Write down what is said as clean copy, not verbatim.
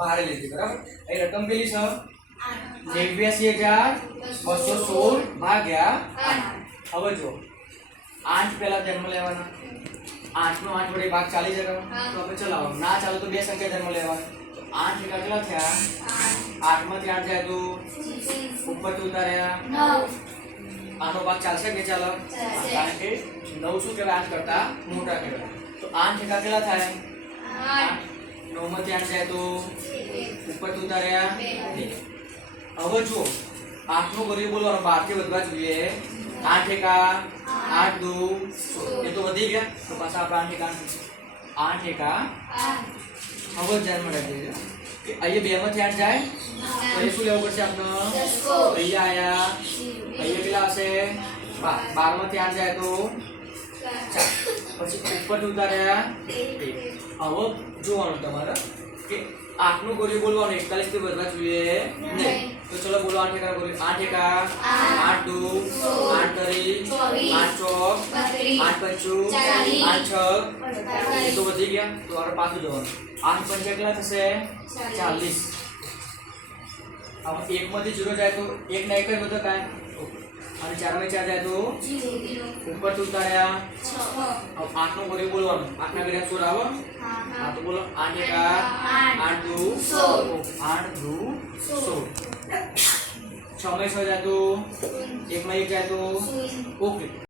બહાર લીધી બરાબર એ રકમ પેલી છે 89216 ભાગ્યા 8 હવે જો 8 પહેલા જન્મ લેવાના 8 નો 8 વડે ભાગ ચાલી શકે તો આપણે ચલાવો ના ચાલે તો બે સંખ્યા જન્મ લેવાના તો 8 એકા કેટલા થયા 8 માંથી 8 જાય તો ઉપરથી ઉતાર્યા 9 આનો ભાગ ચાલશે કે ચાલે કારણ કે 9 શું કહેવાય 8 કરતા મોટા કહેવાય તો 8 એકા કેટલા થાય 8 9 માંથી 8 જાય તો ઉપરથી ઉતાર્યા 2 હવે જો 8 નો ગોળી બોલવાનો 12 થી વધવા જોઈએ 8 એકા 8 2 16 એ તો વધી ગયા તો પાછા આપણે 8 એકા હવે ધ્યાનમાં રાખીએ કે અહીંયા 2 માંથી 8 જાય તો એ શું લેવું પડશે આપણે અહીંયા આયા અહીંયા કેટલા હશે 12 માંથી 8 જાય તો 4 પછી ઉપર ઉતાર્યા 1 હવે જોવાનું તમારે કે 8 નું ગોળી બોલવાનું 41 થી વધવા જોઈએ નહીં તો ચલો બોલો 8 એકા ગોળી 8 એકા 8 2 8 3 8 4 8 5 8 6 એ તો વધી ગયા તો આપણે પાછું જવાનું 8 5 કેટલા થશે 40 હવે 1 માંથી 0 જાય તો 1 ના 1 જ વધે કાય અને 4 માંથી 4 જાય તો ઉપર થી ઉતાર્યા 6 હવે 8 નો ગોળી બોલવાનું 8 ના ઘડિયા 16 આવો હા તો બોલો 8 એકા 8 2 16 8 2 16 6 માં 6 જાય તો 1 માં 1 જાય તો ઓકે